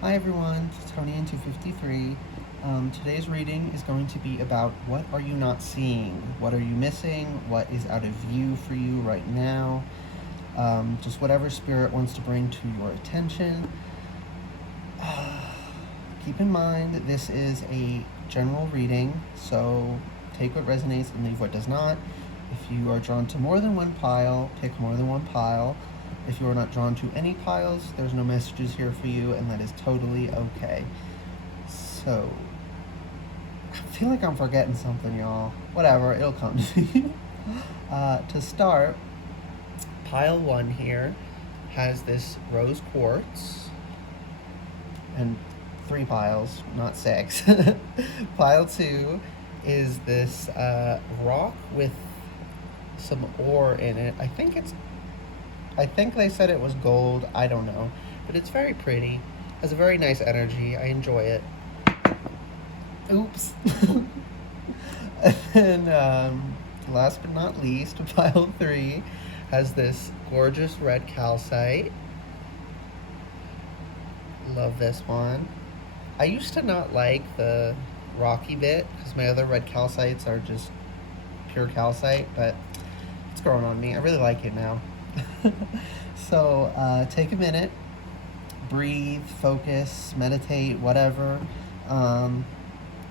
Hi everyone, it's Tony in 253. Today's reading is going to be about what are you not seeing? What are you missing? What is out of view for you right now? Just whatever spirit wants to bring to your attention. Keep in mind that this is a general reading, so take what resonates and leave what does not. If you are drawn to more than one pile, pick more than one pile. If you are not drawn to any piles, there's no messages here for you, and that is totally okay. So, I feel like I'm forgetting something, y'all. Whatever, it'll come to you. To start, pile 1 here has this rose quartz, and 3 piles, not 6. Pile 2 is this rock with some ore in it. I think they said it was gold. I don't know. But it's very pretty. Has a very nice energy. I enjoy it. Oops. And last but not least, pile 3 has this gorgeous red calcite. Love this one. I used to not like the rocky bit because my other red calcites are just pure calcite, but it's growing on me. I really like it now. So take a minute, breathe, focus, meditate, whatever.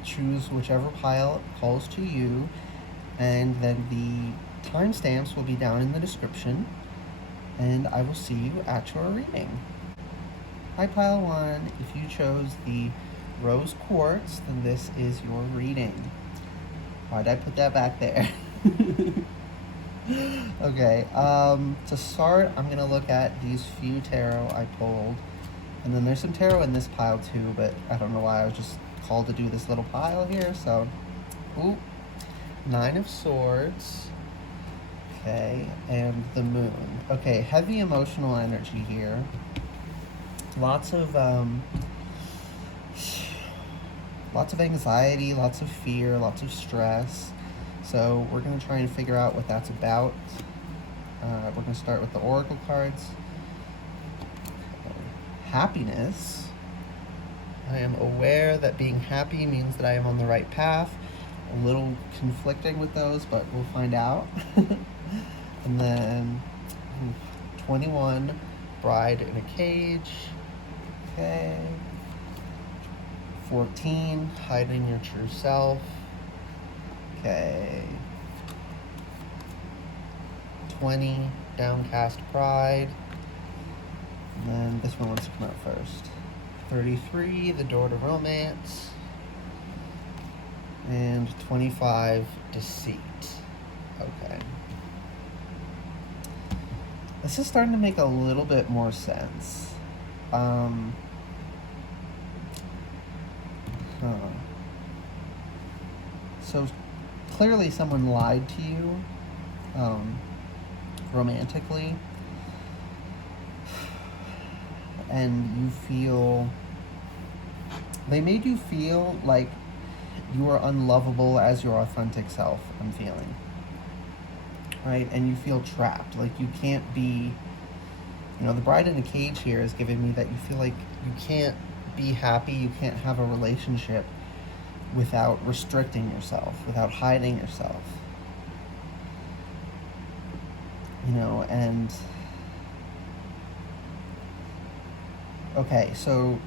Choose whichever pile calls to you, and then the timestamps will be down in the description, and I will see you at your reading. Hi, pile 1. If you chose the rose quartz, then this is your reading. Why'd I put that back there? Okay, to start, I'm going to look at these few tarot I pulled. And then there's some tarot in this pile too, but I don't know why I was just called to do this little pile here, so... Ooh, 9 of Swords. Okay, and the Moon. Okay, heavy emotional energy here. Lots of anxiety, lots of fear, lots of stress. So we're going to try and figure out what that's about. We're going to start with the oracle cards. Happiness. I am aware that being happy means that I am on the right path. A little conflicting with those, but we'll find out. And then 21, Bride in a Cage. Okay. 14, Hiding Your True Self. Okay. 20, Downcast Pride. And then this one wants to come out first. 33, The Door to Romance. And 25, Deceit. Okay. This is starting to make a little bit more sense. So clearly someone lied to you, romantically, and they made you feel like you are unlovable as your authentic self, I'm feeling. Right? And you feel trapped, like you can't be, the bride in a cage here is giving me that you feel like you can't be happy, you can't have a relationship without restricting yourself, without hiding yourself. And okay, so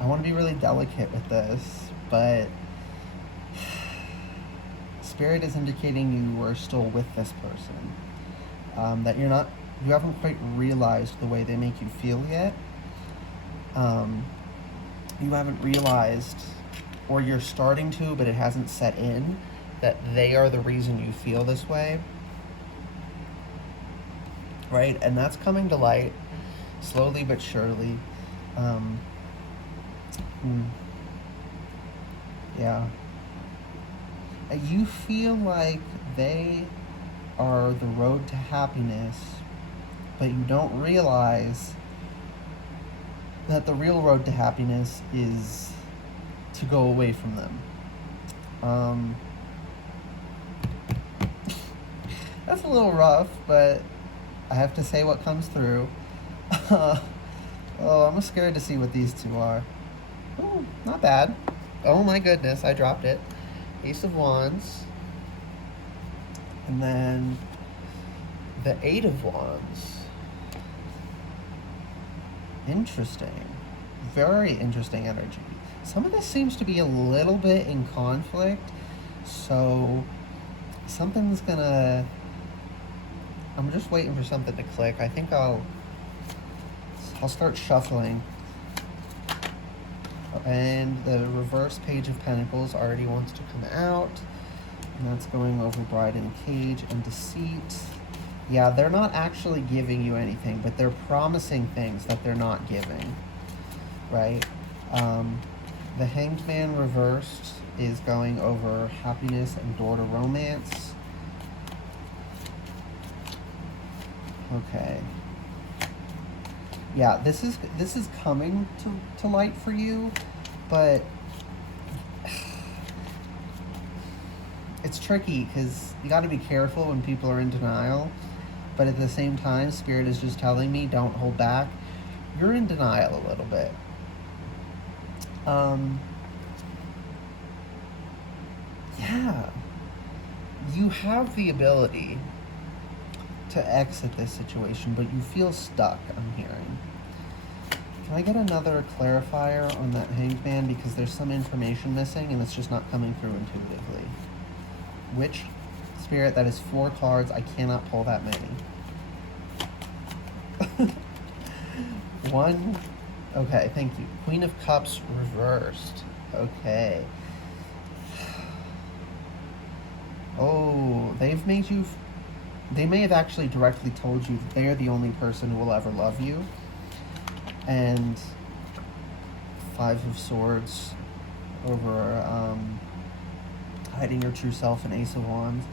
I want to be really delicate with this, but Spirit is indicating you are still with this person. That you haven't quite realized the way they make you feel yet. You haven't realized, or you're starting to, but it hasn't set in, that they are the reason you feel this way. Right? And that's coming to light slowly but surely. Yeah. You feel like they are the road to happiness, but you don't realize that the real road to happiness is to go away from them. a little rough, but I have to say what comes through. Oh, I'm scared to see what these two are. Oh, not bad. Oh my goodness, I dropped it. Ace of Wands. And then the Eight of Wands. Interesting. Very interesting energy. Some of this seems to be a little bit in conflict, so something's gonna... I'm just waiting for something to click. I think I'll start shuffling. And the reverse Page of Pentacles already wants to come out. And that's going over Bride in a Cage and Deceit. Yeah, they're not actually giving you anything, but they're promising things that they're not giving. Right? The Hanged Man reversed is going over Happiness and Door to Romance. Okay. Yeah, this is coming to light for you, but it's tricky because you got to be careful when people are in denial. But at the same time, Spirit is just telling me, don't hold back. You're in denial a little bit. Yeah. You have the ability to exit this situation, but you feel stuck, I'm hearing. Can I get another clarifier on that Hanged Man? Because there's some information missing and it's just not coming through intuitively. Which Spirit? That is 4 cards. I cannot pull that many. 1. Okay, thank you. Queen of Cups reversed. Okay. Oh, they've made you... They may have actually directly told you that they are the only person who will ever love you. And 5 of Swords over hiding your true self and Ace of Wands.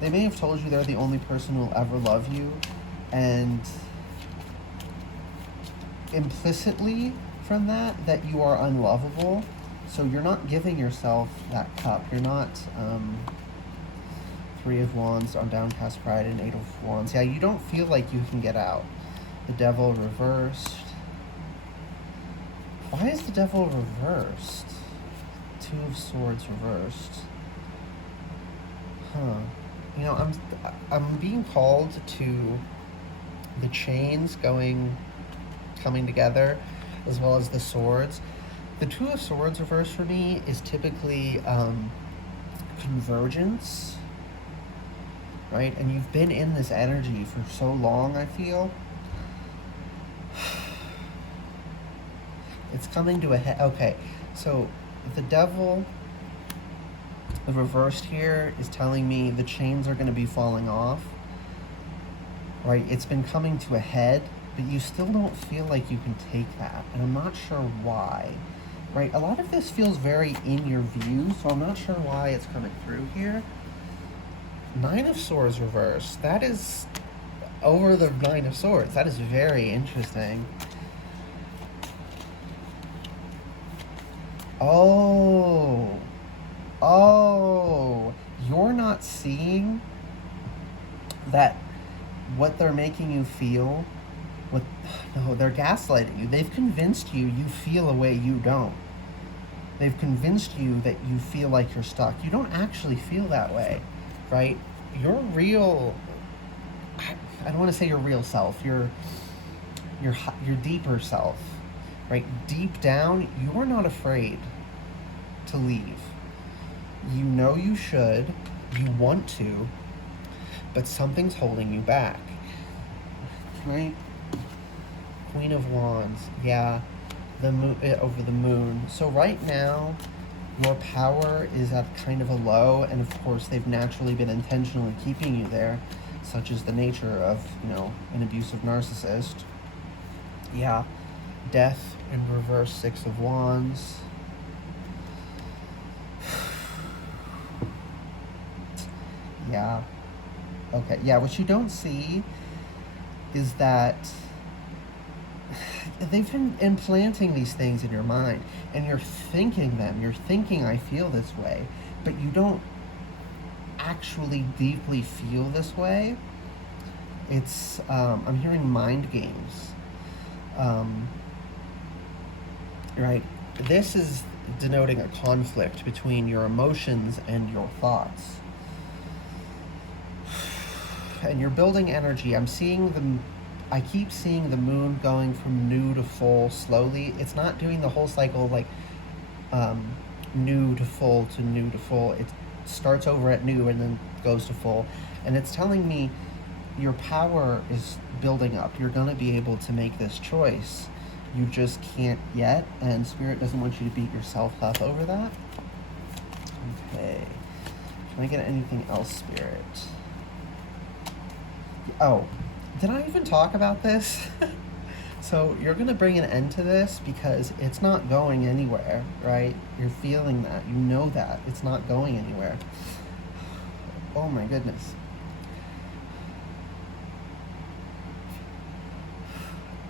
They may have told you they're the only person who will ever love you. And implicitly from that you are unlovable. So you're not giving yourself that cup. You're not... 3 of Wands on Downcast Pride and 8 of Wands. Yeah, you don't feel like you can get out. The Devil reversed. Why is the Devil reversed? 2 of Swords reversed. Huh. You know, I'm being called to the chains coming together, as well as the swords. The 2 of Swords reversed for me is typically convergence. Right? And you've been in this energy for so long, I feel. It's coming to a head. Okay, so the Devil, the reversed here, is telling me the chains are going to be falling off. Right? It's been coming to a head, but you still don't feel like you can take that. And I'm not sure why. Right? A lot of this feels very in your view, so I'm not sure why it's coming through here. 9 of Swords reversed. That is over the 9 of Swords. That is very interesting. Oh. You're not seeing that what they're making you feel. No, they're gaslighting you. They've convinced you feel a way you don't. They've convinced you that you feel like you're stuck. You don't actually feel that way. Right? Your real... I don't want to say your real self. Your deeper self. Right? Deep down, you're not afraid to leave. You know you should. You want to. But something's holding you back. Right? Queen of Wands. Yeah. The moon, over the Moon. So right now... your power is at kind of a low, and of course they've naturally been intentionally keeping you there, such as the nature of, an abusive narcissist. Yeah. Death in reverse, 6 of Wands. Yeah. Okay, yeah, what you don't see is that they've been implanting these things in your mind, and you're thinking them. You're thinking, I feel this way, but you don't actually deeply feel this way. It's, I'm hearing mind games. right? This is denoting a conflict between your emotions and your thoughts. And you're building energy. I keep seeing the moon going from new to full slowly. It's not doing the whole cycle like um, new to full to new to full. It starts over at new and then goes to full. And it's telling me your power is building up. You're going to be able to make this choice. You just can't yet, and Spirit doesn't want you to beat yourself up over that. Okay. Can I get anything else, Spirit? Oh, did I even talk about this? So you're going to bring an end to this because it's not going anywhere, right? You're feeling that. You know that. It's not going anywhere. Oh my goodness.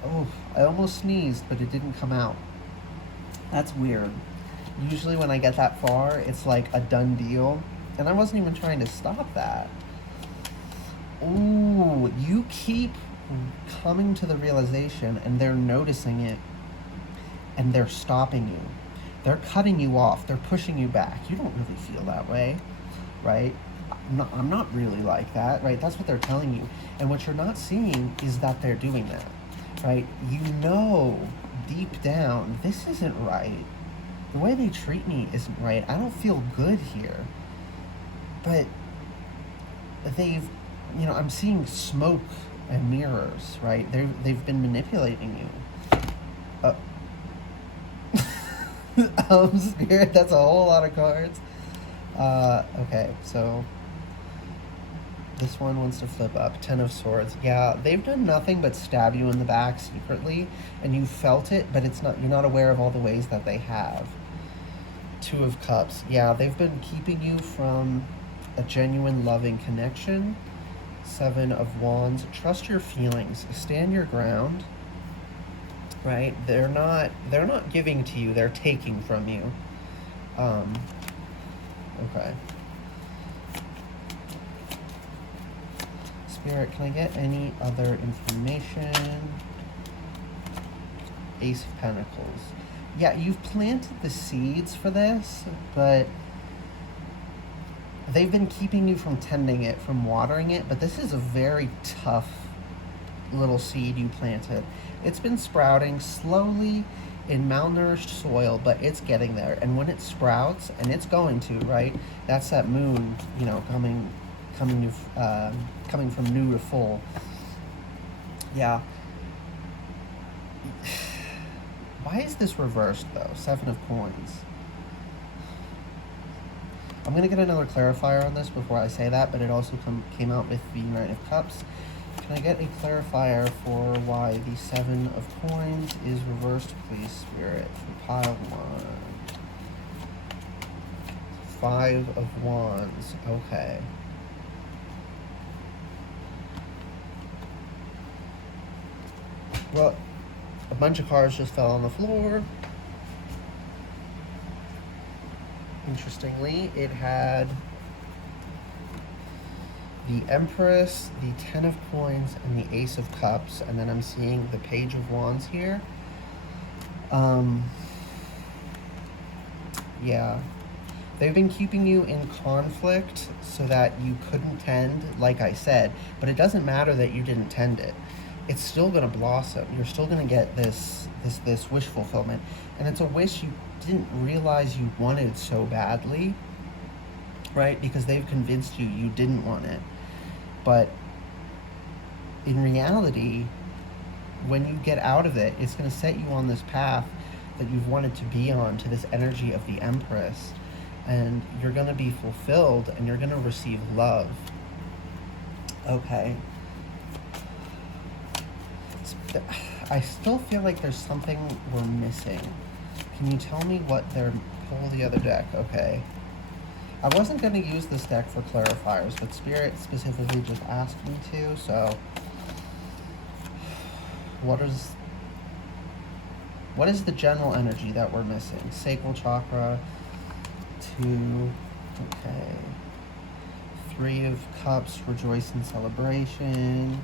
Oh, I almost sneezed, but it didn't come out. That's weird. Usually when I get that far, it's like a done deal. And I wasn't even trying to stop that. Ooh, you keep coming to the realization and they're noticing it and they're stopping you. They're cutting you off. They're pushing you back. You don't really feel that way, right? I'm not really like that, right? That's what they're telling you. And what you're not seeing is that they're doing that, right? You know deep down, this isn't right. The way they treat me isn't right. I don't feel good here. But I'm seeing smoke and mirrors, right? They've been manipulating you. Spirit, that's a whole lot of cards. Okay, so this one wants to flip up. 10 of Swords. Yeah, they've done nothing but stab you in the back secretly, and you felt it, but you're not aware of all the ways that they have. 2 of Cups. Yeah, they've been keeping you from a genuine loving connection. 7 of Wands. Trust your feelings. Stand your ground. Right? They're not giving to you, they're taking from you. Okay. Spirit, can I get any other information? Ace of Pentacles. Yeah, you've planted the seeds for this, but they've been keeping you from tending it, from watering it, but this is a very tough little seed you planted. It's been sprouting slowly in malnourished soil, but it's getting there. And when it sprouts, and it's going to, right? That's that moon, coming from new to full. Yeah. Why is this reversed though? 7 of Coins. I'm gonna get another clarifier on this before I say that, but it also came out with the 9 of Cups. Can I get a clarifier for why the 7 of Coins is reversed, please, Spirit, for pile 1? 5 of Wands. Okay. Well, a bunch of cards just fell on the floor. Interestingly, it had the Empress, the 10 of Coins, and the Ace of Cups, and then I'm seeing the Page of Wands here. Yeah. They've been keeping you in conflict so that you couldn't tend, like I said, but it doesn't matter that you didn't tend it. It's still going to blossom. You're still going to get this wish fulfillment. And it's a wish you didn't realize you wanted so badly, right? Because they've convinced you you didn't want it. But in reality, when you get out of it, it's going to set you on this path that you've wanted to be on, to this energy of the Empress. And you're going to be fulfilled and you're going to receive love. Okay. I still feel like there's something we're missing. Can you tell me what they're... Pull the other deck. Okay. I wasn't going to use this deck for clarifiers, but Spirit specifically just asked me to, so... What is the general energy that we're missing? Sacral chakra, 2, okay. 3 of Cups, rejoice in celebration.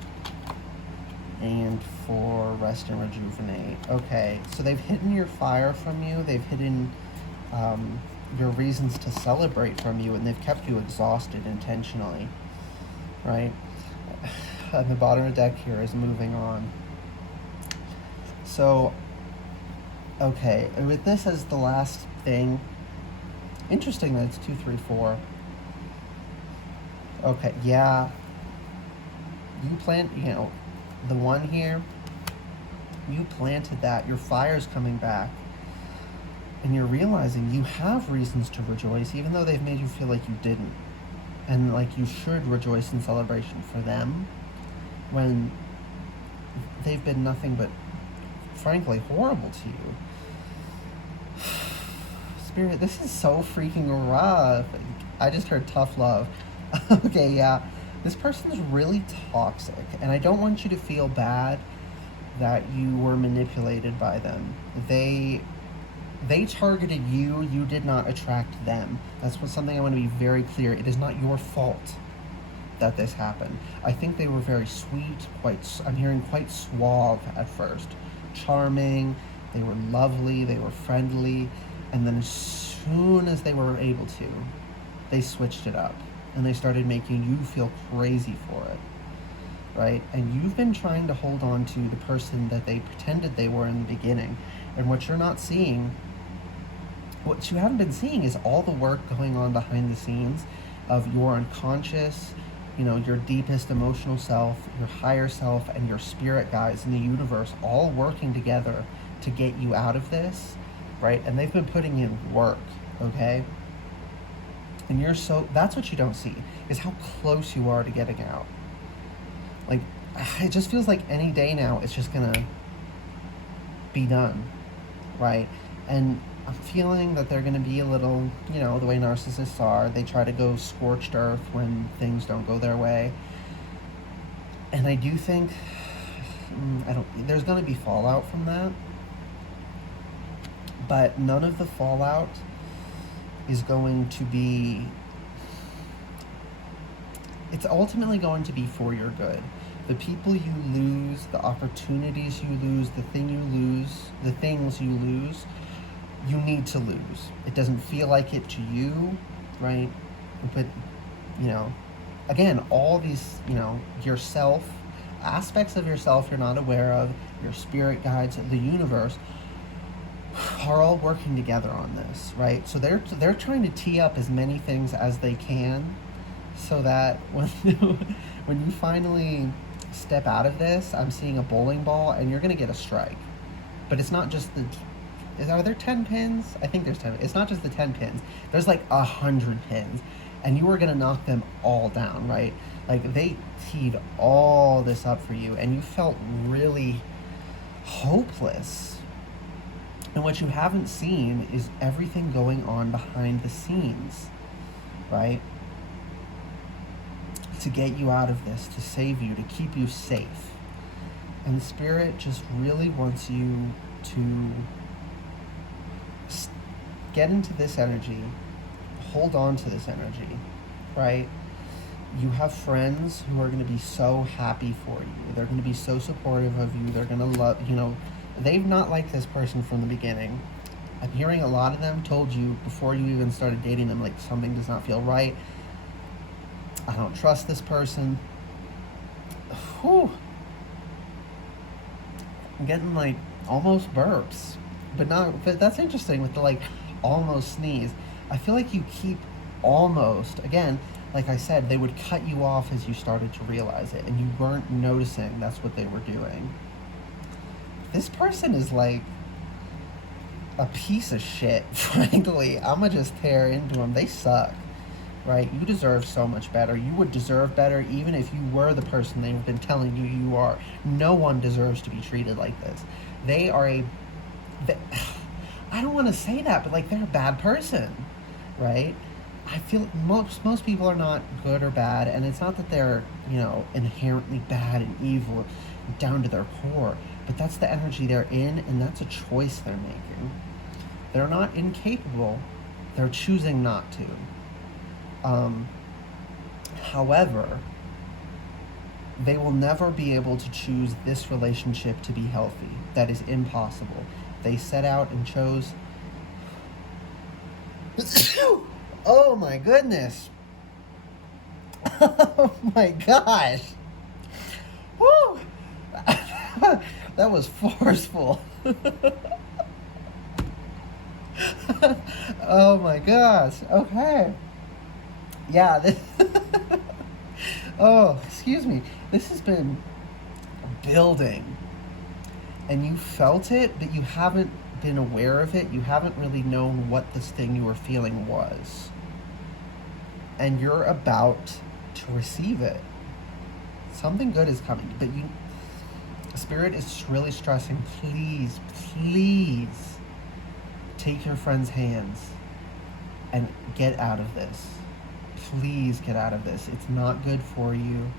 and for rest and rejuvenate. Okay, so they've hidden your fire from you. They've hidden your reasons to celebrate from you, and they've kept you exhausted intentionally, right? And the bottom of the deck here is moving on. So, okay, with this as the last thing, interesting that it's 2, 3, 4. Okay, yeah. You plant, the one here, you planted that. Your fire's coming back. And you're realizing you have reasons to rejoice, even though they've made you feel like you didn't. And like you should rejoice in celebration for them when they've been nothing but, frankly, horrible to you. Spirit, this is so freaking rough. I just heard tough love. Okay, yeah. This person's really toxic, and I don't want you to feel bad that you were manipulated by them. They targeted you. You did not attract them. That's something I want to be very clear. It is not your fault that this happened. I think they were very sweet, I'm hearing quite suave at first. Charming, they were lovely, they were friendly, and then as soon as they were able to, they switched it up. And they started making you feel crazy for it, right? And you've been trying to hold on to the person that they pretended they were in the beginning. And what you're not seeing, what you haven't been seeing is all the work going on behind the scenes of your unconscious, your deepest emotional self, your higher self, and your spirit guides in the universe all working together to get you out of this, right? And they've been putting in work, okay? And that's what you don't see, is how close you are to getting out. Like, it just feels like any day now it's just gonna be done, right? And I'm feeling that they're gonna be a little, the way narcissists are, they try to go scorched earth when things don't go their way. And I do think, there's gonna be fallout from that, but none of the fallout is going to be, it's ultimately going to be for your good. The people you lose, the opportunities you lose, the things you lose, you need to lose. It doesn't feel like it to you, right? But, again, all these, yourself, aspects of yourself you're not aware of, your spirit guides, the universe, are all working together on this, right? So they're trying to tee up as many things as they can, so that when you finally step out of this, I'm seeing a bowling ball, and you're gonna get a strike. But it's not just are there 10 pins? I think there's 10. It's not just the 10 pins. There's like 100 pins, and you are gonna knock them all down, right? Like they teed all this up for you, and you felt really hopeless. And what you haven't seen is everything going on behind the scenes, right? To get you out of this, to save you, to keep you safe. And Spirit just really wants you to get into this energy, hold on to this energy, right? You have friends who are going to be so happy for you. They're going to be so supportive of you. They're going to love, they've not liked this person from the beginning. I'm hearing a lot of them told you before you even started dating them, like, something does not feel right. I don't trust this person. Whew. I'm getting like almost burps, but that's interesting with the almost sneeze. I feel like you keep almost, again, like I said, they would cut you off as you started to realize it, and you weren't noticing that's what they were doing. This person is like a piece of shit, frankly. I'm gonna just tear into them. They suck, right? You deserve so much better. You would deserve better even if you were the person they've been telling you you are. No one deserves to be treated like this. They are I don't want to say that, but they're a bad person, right? I feel most people are not good or bad, and it's not that they're, inherently bad and evil down to their core, but that's the energy they're in, and that's a choice they're making. They're not incapable, they're choosing not to. However, they will never be able to choose this relationship to be healthy. That is impossible. They set out and chose. Oh my goodness. Oh my gosh. Woo! That was forceful. Oh my gosh. Okay. Yeah, this oh, excuse me. This has been building. And you felt it, but you haven't been aware of it. You haven't really known what this thing you were feeling was. And you're about to receive it. Something good is coming, but Spirit is really stressing, please, please take your friend's hands and get out of this. Please get out of this. It's not good for you.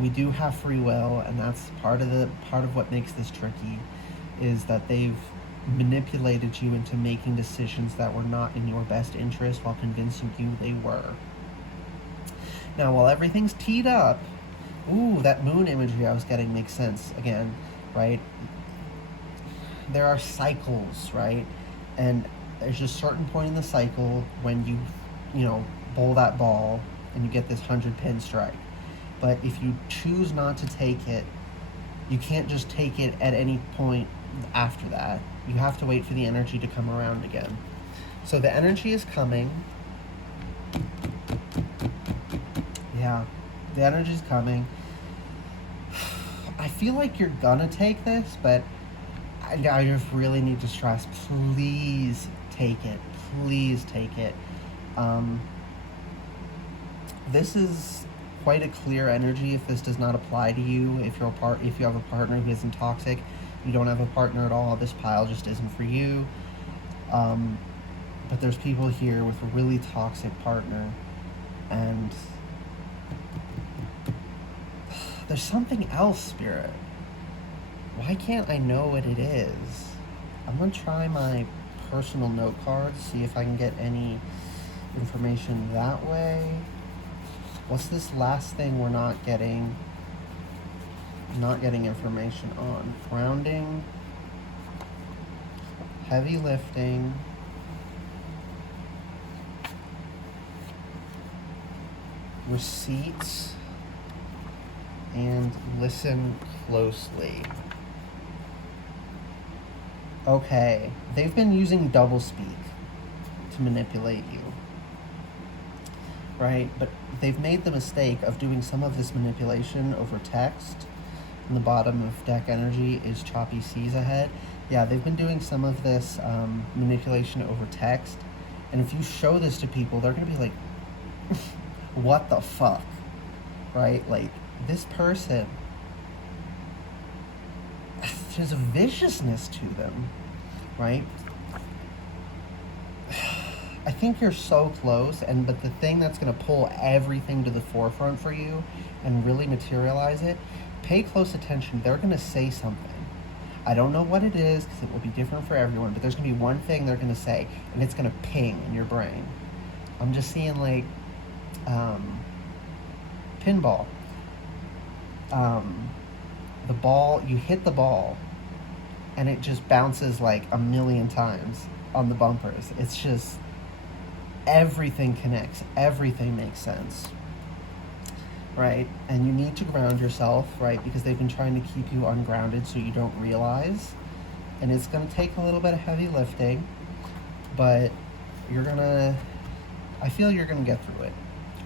We do have free will, and that's part of what makes this tricky, is that they've manipulated you into making decisions that were not in your best interest while convincing you they were. Now, while everything's teed up, that moon imagery I was getting makes sense again, right? There are cycles, right? And there's a certain point in the cycle when you bowl that ball and you get this 100-pin strike. But if you choose not to take it, you can't just take it at any point after that. You have to wait for the energy to come around again. So the energy is coming. Yeah, the energy's coming. I feel like you're gonna take this, but I just really need to stress, please take it. Please take it. This is quite a clear energy if this does not apply to you. If you have a partner who isn't toxic, you don't have a partner at all, this pile just isn't for you. But there's people here with a really toxic partner, and there's something else, Spirit. Why can't I know what it is? I'm gonna try my personal note cards, see if I can get any information that way. What's this last thing we're not getting information on? Grounding, heavy lifting, receipts, and listen closely. Okay, they've been using doublespeak to manipulate you, right? But they've made the mistake of doing some of this manipulation over text. In the bottom of deck energy is choppy seas ahead. Yeah, they've been doing some of this manipulation over text. And if you show this to people, they're going to be like, what the fuck, right? Like, this person, there's a viciousness to them, right? I think you're so close, but the thing that's going to pull everything to the forefront for you and really materialize it, pay close attention. They're going to say something. I don't know what it is, because it will be different for everyone, but there's going to be one thing they're going to say, and it's going to ping in your brain. I'm just seeing, like, pinball. The ball, you hit the ball, and it just bounces like a million times on the bumpers. It's just, everything connects, everything makes sense, right? And you need to ground yourself, right? Because they've been trying to keep you ungrounded so you don't realize. And it's going to take a little bit of heavy lifting, but I feel you're going to get through it.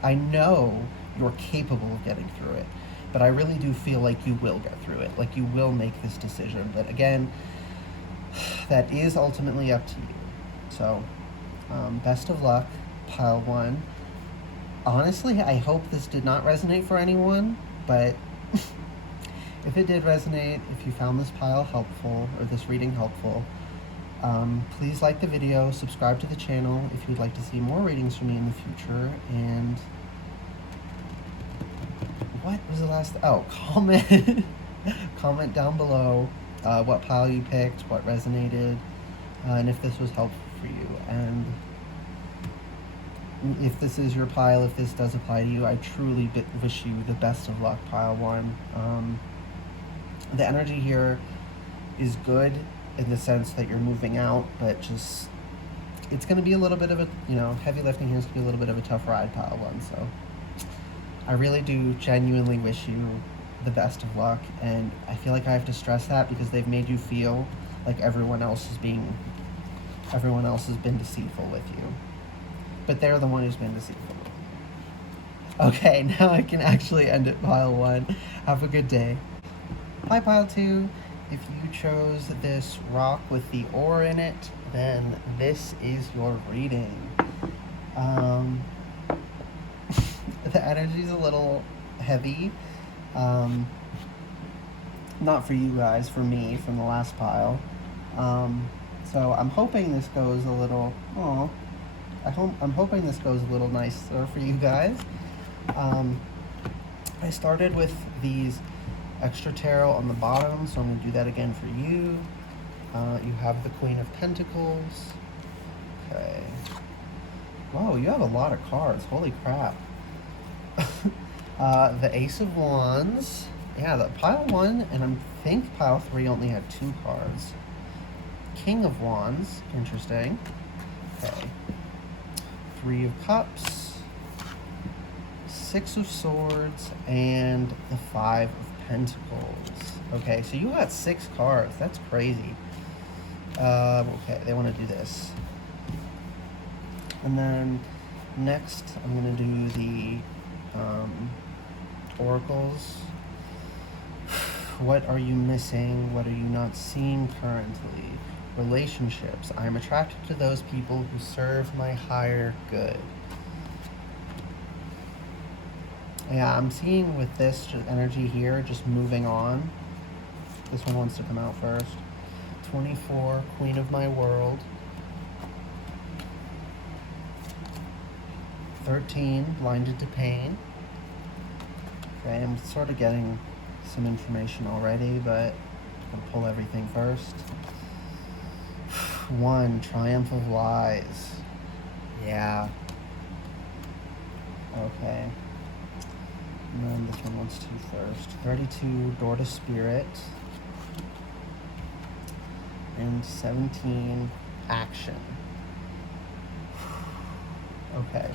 I know you're capable of getting through it, but I really do feel like you will get through it. Like, you will make this decision. But again, that is ultimately up to you. So, best of luck, pile one. Honestly, I hope this did not resonate for anyone, but if it did resonate, if you found this pile helpful, or this reading helpful, please like the video, subscribe to the channel if you'd like to see more readings from me in the future, and what was the last? Comment. Comment down below what pile you picked, what resonated, and if this was helpful for you. And if this is your pile, if this does apply to you, I truly wish you the best of luck, pile one. The energy here is good in the sense that you're moving out, but just it's going to be a little bit of a, heavy lifting here is going to be a little bit of a tough ride, pile one. So I really do genuinely wish you the best of luck, and I feel like I have to stress that because they've made you feel like everyone else has been deceitful with you, but they're the one who's been deceitful. Okay, now I can actually end it, pile one. Have a good day. Hi, pile two. If you chose this rock with the ore in it, then this is your reading. The energy's a little heavy. Not for you guys, for me, from the last pile. So I'm hoping this goes a little. I'm hoping this goes a little nicer for you guys. I started with these extra tarot on the bottom, so I'm going to do that again for you. You have the Queen of Pentacles. Okay. Whoa, you have a lot of cards. Holy crap. The Ace of Wands. Yeah, the pile one, and I think pile three only had 2 cards. King of Wands. Interesting. Okay. 3 of Cups. 6 of Swords. And the 5 of Pentacles. Okay, so you got 6 cards. That's crazy. Okay, they want to do this. And then next, I'm going to do the oracles. What are you missing? What are you not seeing currently? Relationships. I am attracted to those people who serve my higher good. Yeah, I'm seeing with this energy here, just moving on. This one wants to come out first. 24, Queen of my world. 13, blinded to pain. Okay, I'm sort of getting some information already, but I'll pull everything first. 1, triumph of lies. Yeah. Okay. And then this one wants to first. 32, door to spirit. And 17, action. Okay.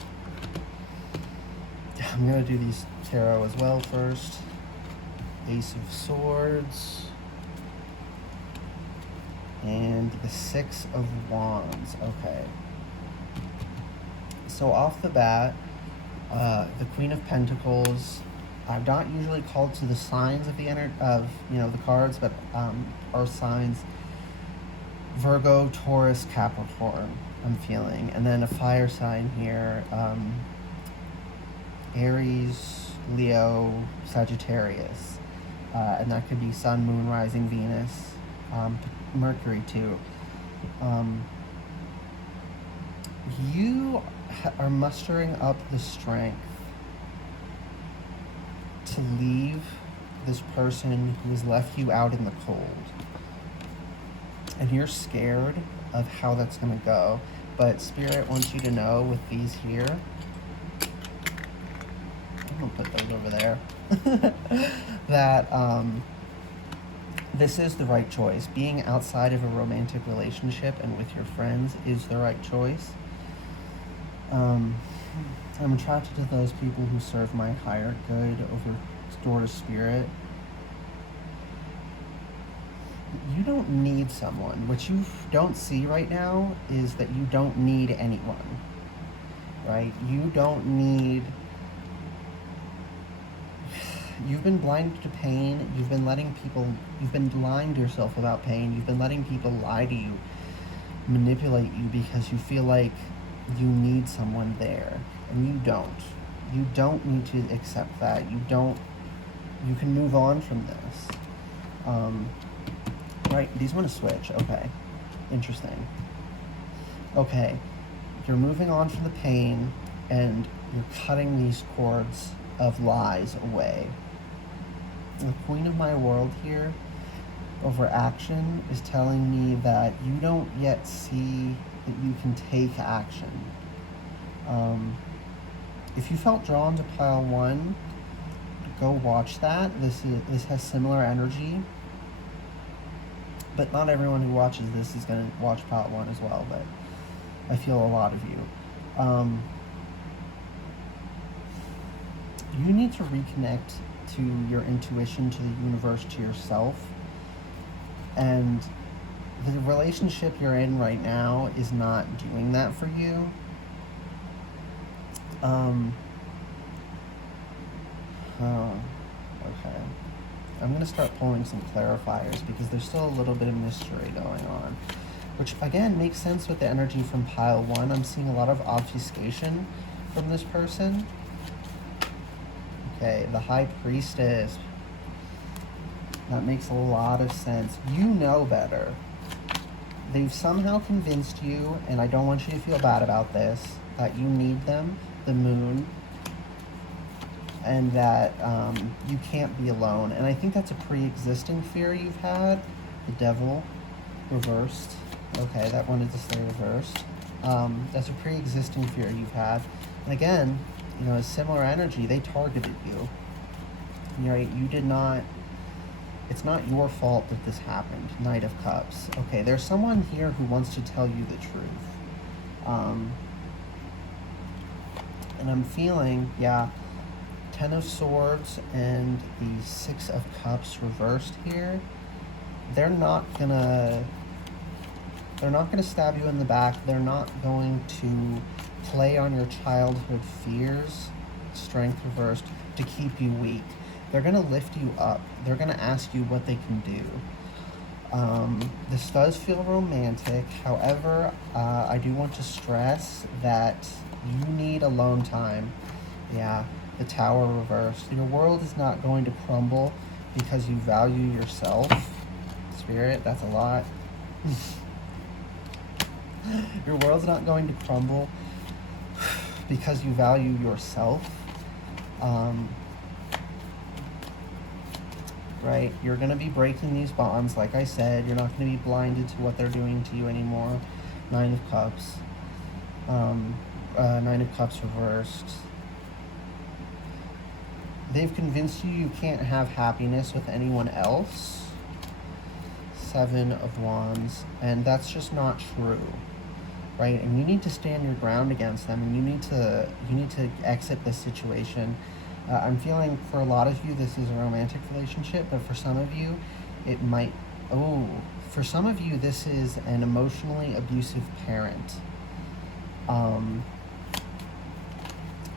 I'm going to do these tarot as well first. Ace of Swords. And the 6 of Wands. Okay. So off the bat, the Queen of Pentacles. I'm not usually called to the signs of the the cards, but are signs Virgo, Taurus, Capricorn. I'm feeling, and then a fire sign here. Aries, Leo, Sagittarius, and that could be Sun, Moon, Rising, Venus, Mercury too. You are mustering up the strength to leave this person who has left you out in the cold, and you're scared of how that's going to go. But Spirit wants you to know with these here, I'm going to put those over there, that this is the right choice. Being outside of a romantic relationship and with your friends is the right choice. I'm attracted to those people who serve my higher good over door to spirit. You don't need someone. What you don't see right now is that you don't need anyone, right? You don't need... You've been blinded to pain. You've been lying to yourself about pain. You've been letting people lie to you, manipulate you because you feel like you need someone there, and you don't. You don't need to accept that. You can move on from this. Right, these want to switch. Okay, interesting. Okay, you're moving on from the pain, and you're cutting these cords of lies away. The Queen of my world here, over action, is telling me that you don't yet see that you can take action. If you felt drawn to pile 1, go watch that. This has similar energy, but not everyone who watches this is going to watch pile 1 as well, but I feel a lot of you. You need to reconnect to your intuition, to the universe, to yourself. And the relationship you're in right now is not doing that for you. Okay. I'm going to start pulling some clarifiers because there's still a little bit of mystery going on, which again makes sense with the energy from pile 1. I'm seeing a lot of obfuscation from this person. Okay, the High Priestess. That makes a lot of sense. You know better. They've somehow convinced you, and I don't want you to feel bad about this, that you need them, the Moon, and that you can't be alone. And I think that's a pre-existing fear you've had. The Devil, reversed. Okay, that wanted to stay reversed. That's a pre-existing fear you've had. And again, you know, a similar energy, they targeted you. Right? You did not, it's not your fault that this happened. Knight of Cups. Okay, there's someone here who wants to tell you the truth. And I'm feeling, yeah, 10 of Swords and the 6 of Cups reversed here. They're not gonna stab you in the back. They're not going to play on your childhood fears, Strength reversed, to keep you weak. They're gonna lift you up. They're gonna ask you what they can do. This does feel romantic. However, I do want to stress that you need alone time. Yeah, the Tower reversed. Your world is not going to crumble because you value yourself. Spirit, that's a lot. Your world's not going to crumble because you value yourself. Right? You're going to be breaking these bonds, like I said. You're not going to be blinded to what they're doing to you anymore. 9 of Cups. 9 of Cups reversed. They've convinced you can't have happiness with anyone else. 7 of Wands. And that's just not true. Right? And you need to stand your ground against them, and you need to exit this situation. I'm feeling for a lot of you this is a romantic relationship, but for some of you it might, for some of you this is an emotionally abusive parent.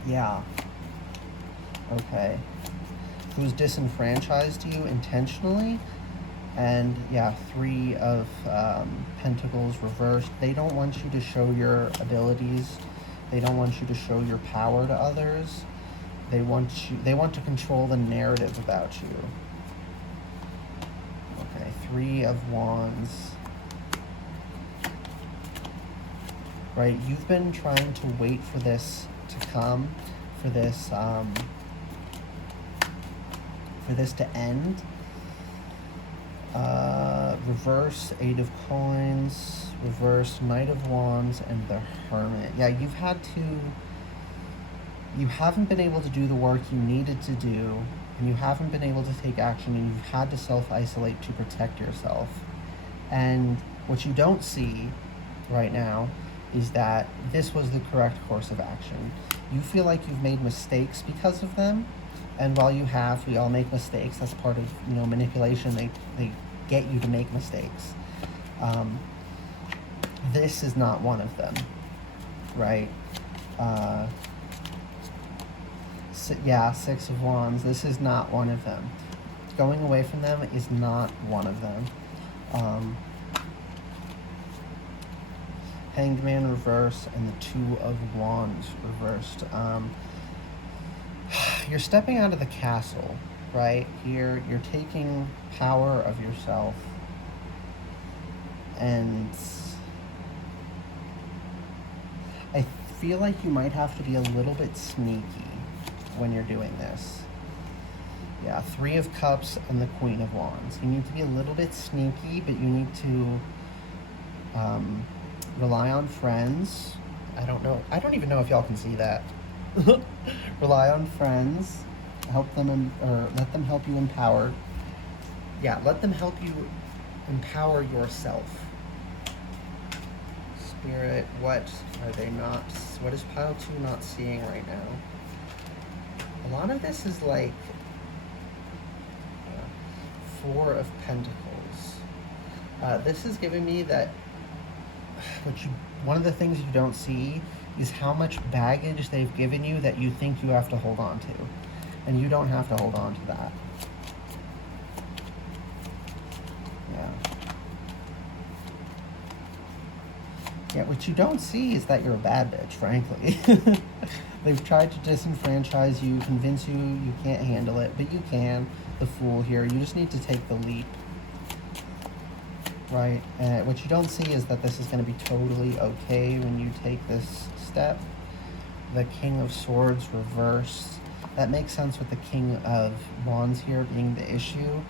Yeah. Okay. Who's disenfranchised you intentionally. And yeah, 3 of Pentacles reversed. They don't want you to show your abilities. They don't want you to show your power to others. They want to control the narrative about you. Okay, 3 of Wands. Right, you've been trying to wait for this to come, for this to end. Reverse 8 of Coins, reverse Knight of Wands, and the Hermit. Yeah, you haven't been able to do the work you needed to do, and you haven't been able to take action, and you've had to self-isolate to protect yourself. And what you don't see right now is that this was the correct course of action. You feel like you've made mistakes because of them, and while you have, we all make mistakes. That's part of, you know, manipulation. They get you to make mistakes. This is not one of them, right? Yeah, 6 of Wands. This is not one of them. Going away from them is not one of them. Hanged Man reverse and the 2 of Wands reversed. You're stepping out of the castle, right? Here, you're taking power of yourself. And I feel like you might have to be a little bit sneaky when you're doing this. Yeah, 3 of Cups and the Queen of Wands. You need to be a little bit sneaky, but you need to rely on friends I don't know. I don't even know if y'all can see that. Rely on friends. Help them, or let them help you empower. Yeah, let them help you empower yourself. Spirit, what are they not? What is pile 2 not seeing right now? A lot of this is like 4 of Pentacles. This is giving me that one of the things you don't see is how much baggage they've given you that you think you have to hold on to. And you don't have to hold on to that. Yeah. Yeah, what you don't see is that you're a bad bitch, frankly. They've tried to disenfranchise you, convince you you can't handle it, but you can. The Fool here. You just need to take the leap. Right? What you don't see is that this is going to be totally okay when you take this step. The King of Swords reversed. That makes sense with the King of Wands here being the issue.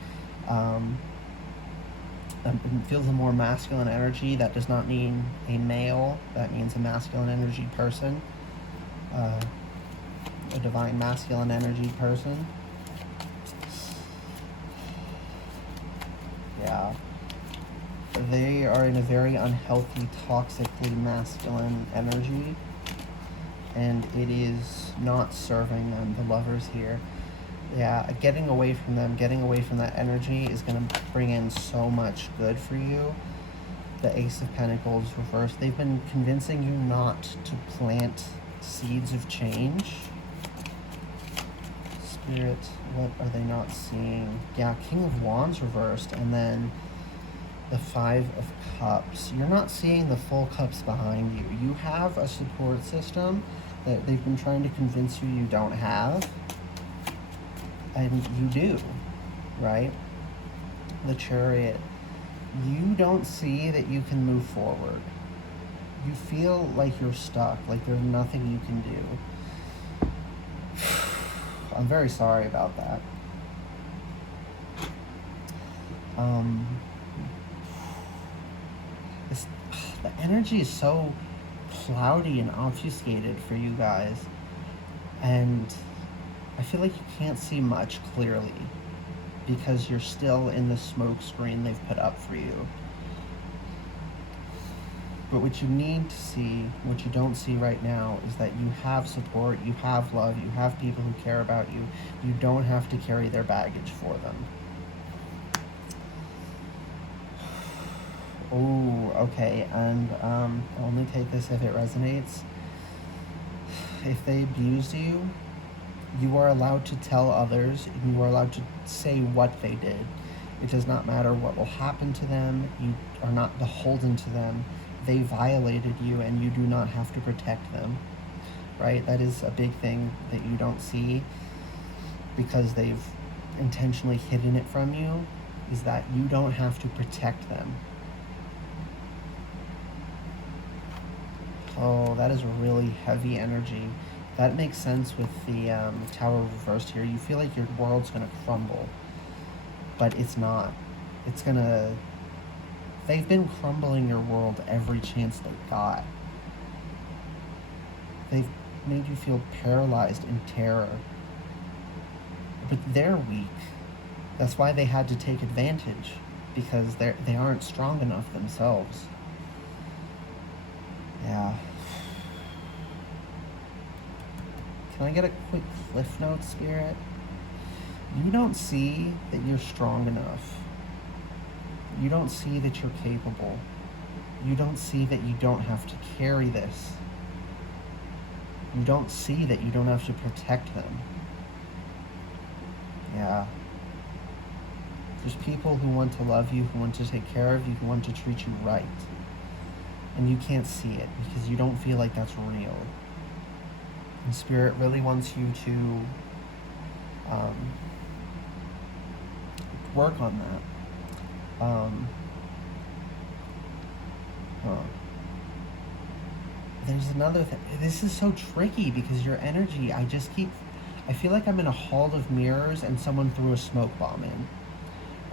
It feels a more masculine energy. That does not mean a male. That means a masculine energy person. A divine masculine energy person. Yeah. They are in a very unhealthy, toxically masculine energy. And it is not serving them, the Lovers here. Yeah, getting away from them, getting away from that energy is going to bring in so much good for you. The Ace of Pentacles reversed. They've been convincing you not to plant seeds of change. Spirit, what are they not seeing? Yeah, King of Wands reversed, and then the 5 of Cups. You're not seeing the full cups behind you. You have a support system that they've been trying to convince you you don't have. And you do, right? The Chariot. You don't see that you can move forward. You feel like you're stuck, like there's nothing you can do. I'm very sorry about that. The energy is so cloudy and obfuscated for you guys. And I feel like you can't see much clearly because you're still in the smoke screen they've put up for you. But what you need to see, what you don't see right now, is that you have support, you have love, you have people who care about you. You don't have to carry their baggage for them. Oh, okay, and only take this if it resonates. If they abused you, you are allowed to tell others, you are allowed to say what they did. It does not matter what will happen to them. You are not beholden to them. They violated you and you do not have to protect them, right? That is a big thing that you don't see because they've intentionally hidden it from you, is that you don't have to protect them. Oh, that is a really heavy energy. That makes sense with the Tower reversed here. You feel like your world's going to crumble, but it's not. It's going to... They've been crumbling your world every chance they got. They've made you feel paralyzed in terror. But they're weak. That's why they had to take advantage, because they aren't strong enough themselves. Yeah. Can I get a quick cliff note, Spirit? You don't see that you're strong enough. You don't see that you're capable. You don't see that you don't have to carry this. You don't see that you don't have to protect them. Yeah. There's people who want to love you, who want to take care of you, who want to treat you right. And you can't see it because you don't feel like that's real. And Spirit really wants you to work on that. There's another thing. This is so tricky because your energy, I feel like I'm in a hall of mirrors and someone threw a smoke bomb in,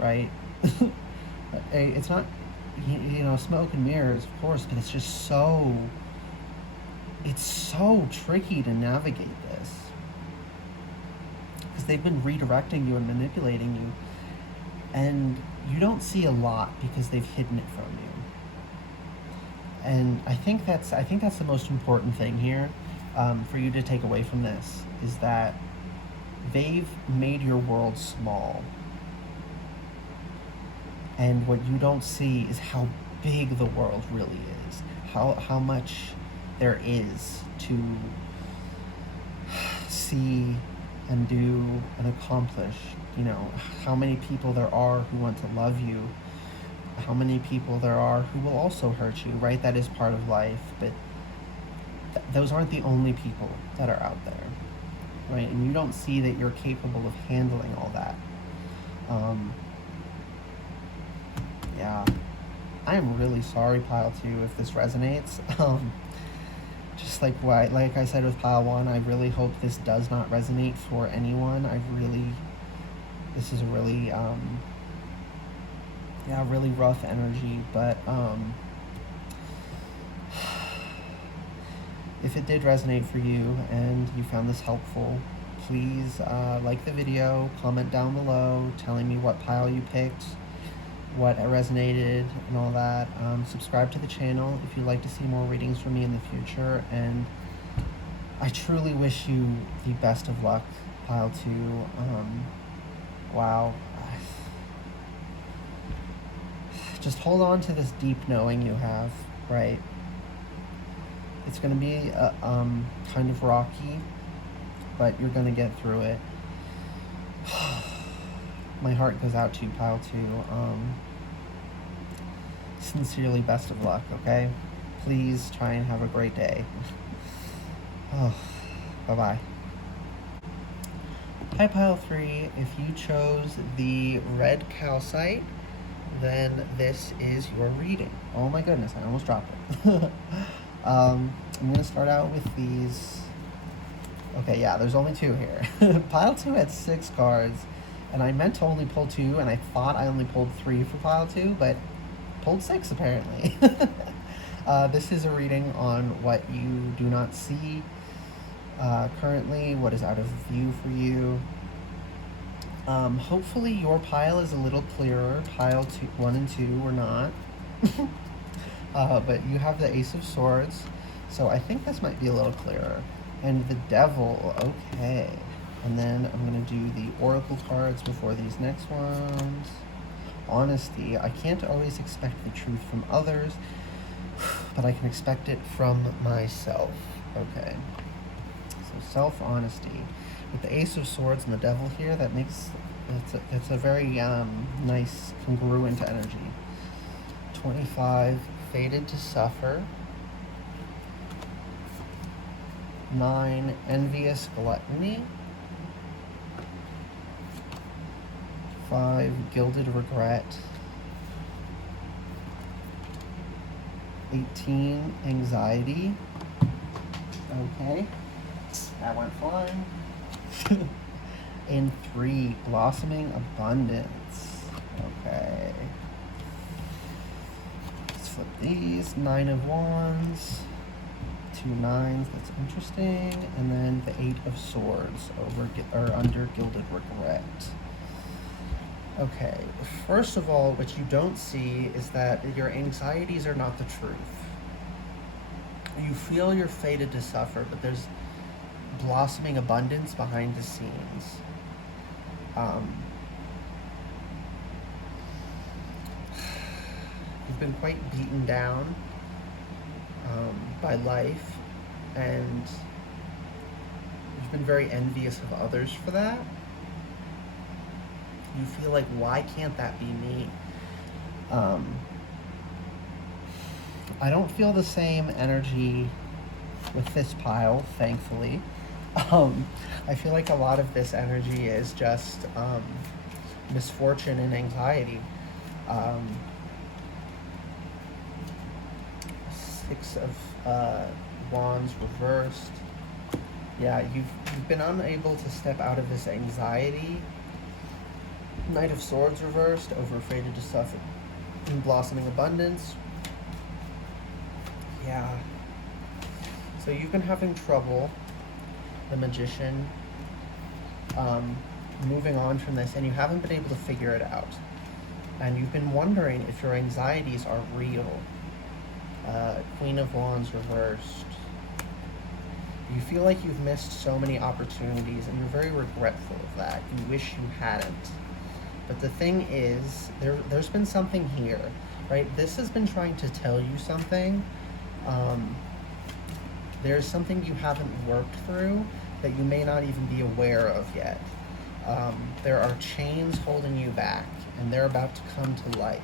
right? It's not, smoke and mirrors, of course, but it's just so it's so tricky to navigate this because they've been redirecting you and manipulating you, and you don't see a lot because they've hidden it from you. And I think that's the most important thing here, for you to take away from this, is that they've made your world small, and what you don't see is how big the world really is, how much there is to see and do and accomplish. You know, how many people there are who want to love you, how many people there are who will also hurt you, right? That is part of life, but those aren't the only people that are out there, right? And you don't see that you're capable of handling all that. Yeah, I am really sorry, Pile 2, if this resonates. Just like I said with Pile 1, I really hope this does not resonate for anyone. This is a really, really rough energy, but if it did resonate for you and you found this helpful, please like the video, comment down below telling me what pile you picked, what resonated, and all that. Subscribe to the channel if you'd like to see more readings from me in the future, and I truly wish you the best of luck, Pile 2. Wow. Just hold on to this deep knowing you have, right? It's going to be kind of rocky, but you're going to get through it. My heart goes out to you, Pile 2. Sincerely, best of luck, okay? Please try and have a great day. Oh, bye-bye. Hi, Pile 3. If you chose the red calcite, then this is your reading. Oh my goodness, I almost dropped it. I'm going to start out with these. Okay, yeah, there's only 2 here. Pile 2 had 6 cards, and I meant to only pull 2, and I thought I only pulled 3 for Pile 2, but pulled 6 apparently. This is a reading on what you do not see currently, what is out of view for you. Hopefully your pile is a little clearer. Pile 1 and 2 were not. But you have the Ace of Swords, so I think this might be a little clearer. And the Devil, okay. And then I'm going to do the Oracle cards before these next ones. Honesty. I can't always expect the truth from others, but I can expect it from myself. Okay. So self-honesty. With the Ace of Swords and the Devil here, that makes it's a very nice congruent energy. 25, Fated to Suffer. 9, Envious Gluttony. 5, Gilded Regret. 18, Anxiety. Okay, that went flying. And 3, Blossoming Abundance. Okay. Let's flip these. 9 of Wands. 2 9s, that's interesting. And then the 8 of Swords under Gilded Regret. Okay, first of all, what you don't see is that your anxieties are not the truth. You feel you're fated to suffer, but there's blossoming abundance behind the scenes. You've been quite beaten down by life, and you've been very envious of others for that. You feel like, why can't that be me? I don't feel the same energy with this pile, thankfully. I feel like a lot of this energy is just misfortune and anxiety. 6 of Wands reversed. Yeah, you've been unable to step out of this anxiety. Knight of Swords reversed, over Fated to Suffer in Blossoming Abundance. Yeah. So you've been having trouble, the Magician, moving on from this, and you haven't been able to figure it out. And you've been wondering if your anxieties are real. Queen of Wands reversed. You feel like you've missed so many opportunities, and you're very regretful of that. You wish you hadn't. But the thing is, there's been something here, right? This has been trying to tell you something. There's something you haven't worked through that you may not even be aware of yet. There are chains holding you back, and they're about to come to light.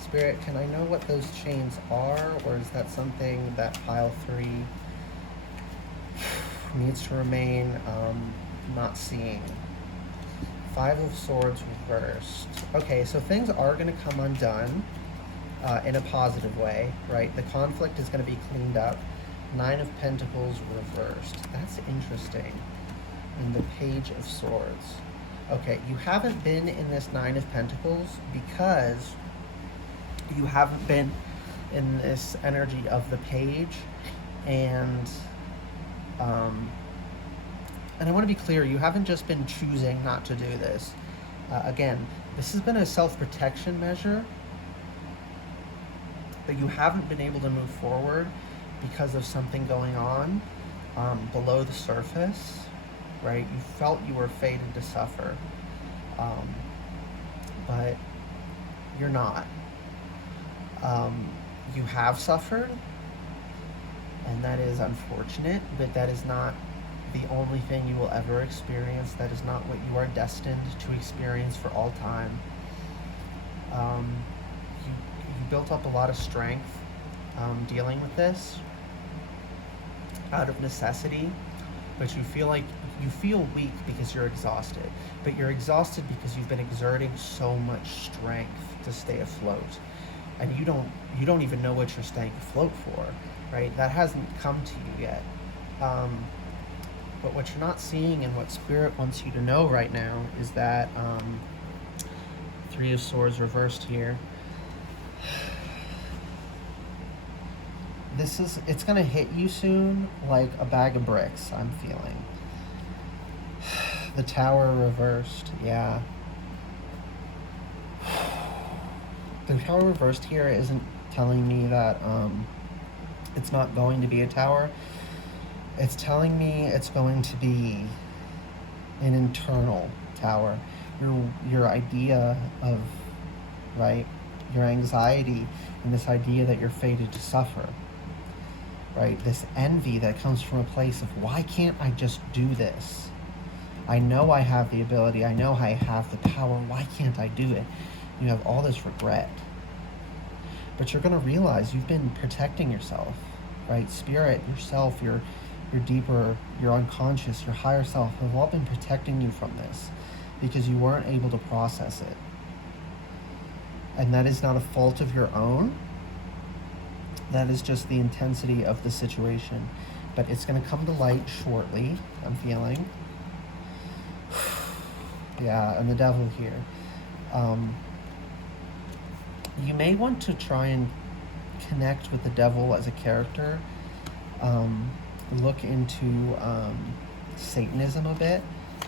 Spirit, can I know what those chains are, or is that something that pile 3 needs to remain not seeing? 5 of Swords reversed. Okay, so things are going to come undone in a positive way, right? The conflict is going to be cleaned up. 9 of Pentacles reversed. That's interesting. And the Page of Swords. Okay, you haven't been in this 9 of Pentacles because you haven't been in this energy of the Page, and I want to be clear, you haven't just been choosing not to do this. Again, this has been a self-protection measure, but you haven't been able to move forward because of something going on below the surface, right? You felt you were fated to suffer, but you're not. You have suffered, and that is unfortunate, but that is not the only thing you will ever experience. That is not what you are destined to experience for all time. You built up a lot of strength dealing with this out of necessity, but you feel weak because you're exhausted. But you're exhausted because you've been exerting so much strength to stay afloat, and you don't even know what you're staying afloat for, right? That hasn't come to you yet. But what you're not seeing, and what Spirit wants you to know right now, is that 3 of Swords reversed here. It's gonna hit you soon like a bag of bricks, I'm feeling. The Tower reversed, yeah. The Tower reversed here isn't telling me that it's not going to be a tower. It's telling me it's going to be an internal tower. Your idea of, right, your anxiety and this idea that you're fated to suffer, right? This envy that comes from a place of, why can't I just do this? I know I have the ability. I know I have the power. Why can't I do it? You have all this regret. But you're going to realize you've been protecting yourself, right? Spirit, yourself, your deeper, your unconscious, your higher self have all been protecting you from this because you weren't able to process it. And that is not a fault of your own. That is just the intensity of the situation. But it's going to come to light shortly, I'm feeling. Yeah, and the Devil here. You may want to try and connect with the Devil as a character. Look into Satanism a bit.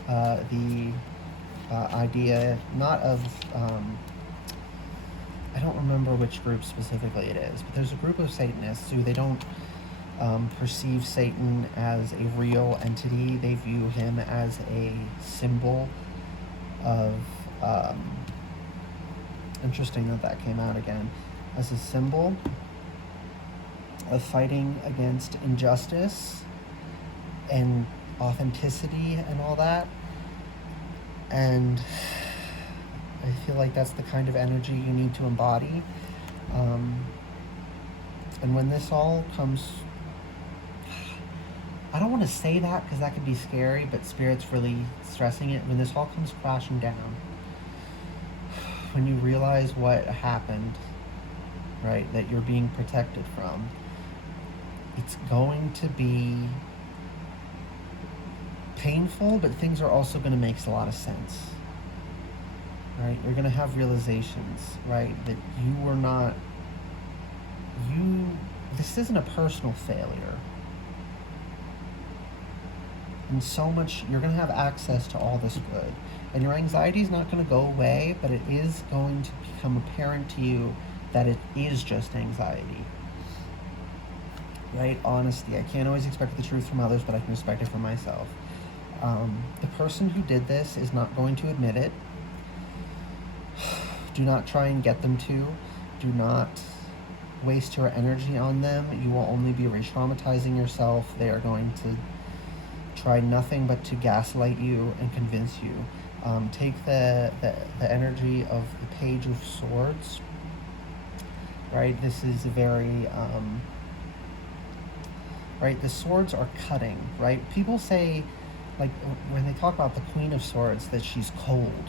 The idea, not of, I don't remember which group specifically it is, but there's a group of Satanists who they don't perceive Satan as a real entity. They view him as a symbol of, interesting that came out again, as a symbol of fighting against injustice and authenticity and all that. And I feel like that's the kind of energy you need to embody. And when this all comes, I don't want to say that because that could be scary, but Spirit's really stressing it. When this all comes crashing down, when you realize what happened, right, that you're being protected from, it's going to be painful, but things are also going to make a lot of sense, right? You're going to have realizations, right, that you this isn't a personal failure. And so much, you're going to have access to all this good. And your anxiety is not going to go away, but it is going to become apparent to you that it is just anxiety. Right? Honesty. I can't always expect the truth from others, but I can respect it from myself. The person who did this is not going to admit it. Do not try and get them to. Do not waste your energy on them. You will only be re-traumatizing yourself. They are going to try nothing but to gaslight you and convince you. Take the energy of the Page of Swords. Right? This is very... right? The swords are cutting, right? People say, like, when they talk about the Queen of Swords, that she's cold.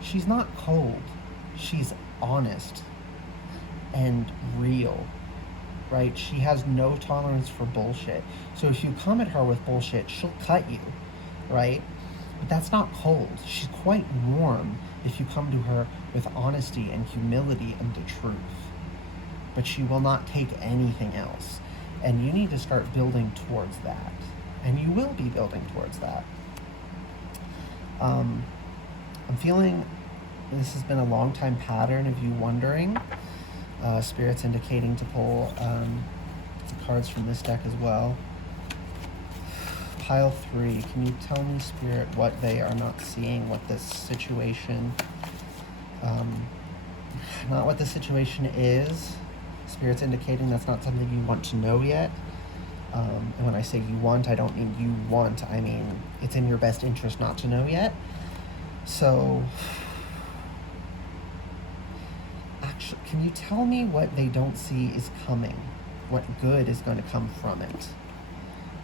She's not cold. She's honest and real, right? She has no tolerance for bullshit. So if you come at her with bullshit, she'll cut you, right? But that's not cold. She's quite warm if you come to her with honesty and humility and the truth. But she will not take anything else. And you need to start building towards that. And you will be building towards that. I'm feeling this has been a long time pattern of you wondering. Spirit's indicating to pull cards from this deck as well. Pile 3. Can you tell me, Spirit, what they are not seeing, what this situation... not what the situation is. Spirit's indicating that's not something you want to know yet. And when I say you want, I don't mean you want. I mean, it's in your best interest not to know yet. So... actually, can you tell me what they don't see is coming? What good is going to come from it?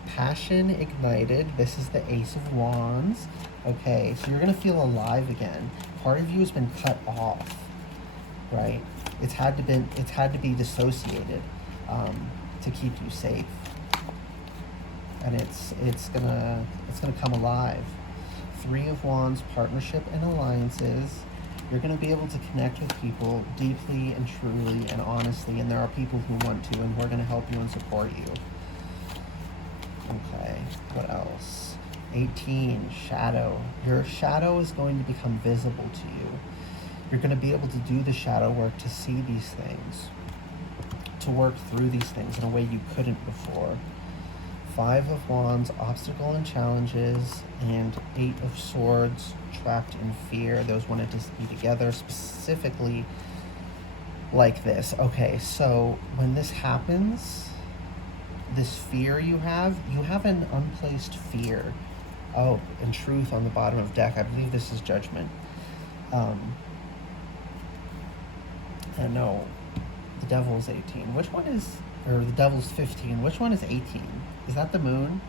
Passion ignited. This is the Ace of Wands. Okay, so you're going to feel alive again. Part of you has been cut off, right? It's had to be dissociated to keep you safe, and it's gonna come alive. 3 of Wands, partnership and alliances. You're gonna be able to connect with people deeply and truly and honestly, and there are people who want to, and we're gonna help you and support you. Okay, what else? 18, shadow. Your shadow is going to become visible to you. You're going to be able to do the shadow work to see these things, to work through these things in a way you couldn't before. 5 of Wands, obstacle and challenges, and 8 of Swords, trapped in fear. Those wanted to be together specifically like this. Okay, so when this happens, this fear you have an unplaced fear. Oh, and truth on the bottom of deck. I believe this is judgment. And no, the devil's 18. Which one is, or the devil's 15. Which one is 18? Is that the moon?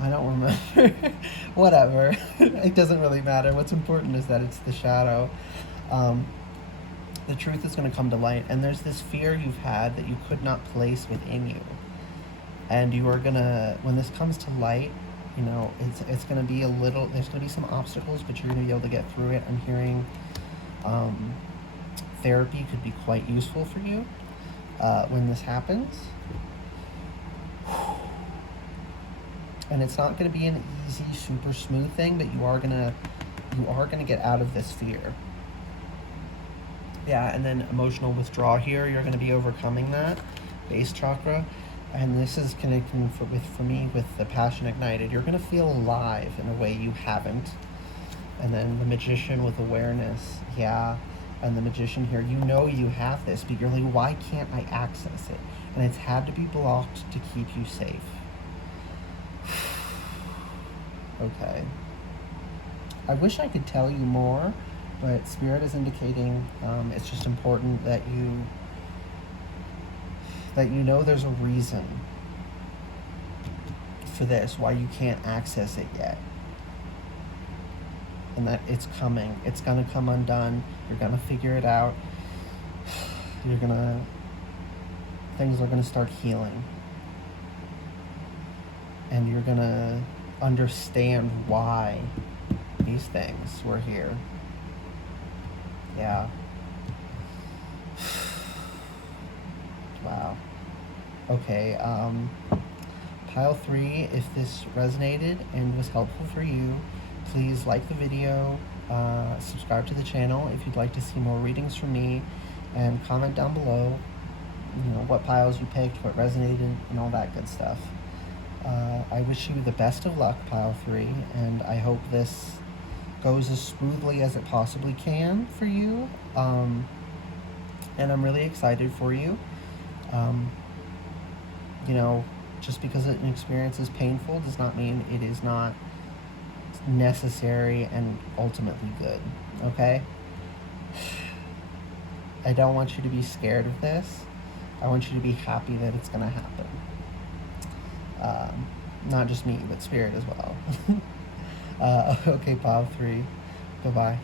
I don't remember. Whatever. It doesn't really matter. What's important is that it's the shadow. The truth is going to come to light. And there's this fear you've had that you could not place within you. And you are going to, when this comes to light, you know, it's going to be a little, there's going to be some obstacles, but you're going to be able to get through it. I'm hearing therapy could be quite useful for you when this happens. And it's not going to be an easy, super smooth thing, but you are gonna get out of this fear. Yeah, and then emotional withdrawal here, you're going to be overcoming that. Base chakra. And this is connecting for me with the passion ignited. You're going to feel alive in a way you haven't. And then the magician with awareness. Yeah. And the magician here, you know you have this, but you're like, why can't I access it? And it's had to be blocked to keep you safe. Okay. I wish I could tell you more, but Spirit is indicating it's just important that you know there's a reason for this, why you can't access it yet. And that it's coming. It's going to come undone. You're going to figure it out. Things are going to start healing. And you're going to understand why these things were here. Yeah. Wow. Okay, pile 3, if this resonated and was helpful for you, please like the video, subscribe to the channel if you'd like to see more readings from me, and comment down below, what piles you picked, what resonated, and all that good stuff. I wish you the best of luck, pile 3, and I hope this goes as smoothly as it possibly can for you. And I'm really excited for you. Just because an experience is painful does not mean it is not necessary and ultimately good, okay? I don't want you to be scared of this. I want you to be happy that it's going to happen. Not just me, but spirit as well. Okay, pile 3. Goodbye.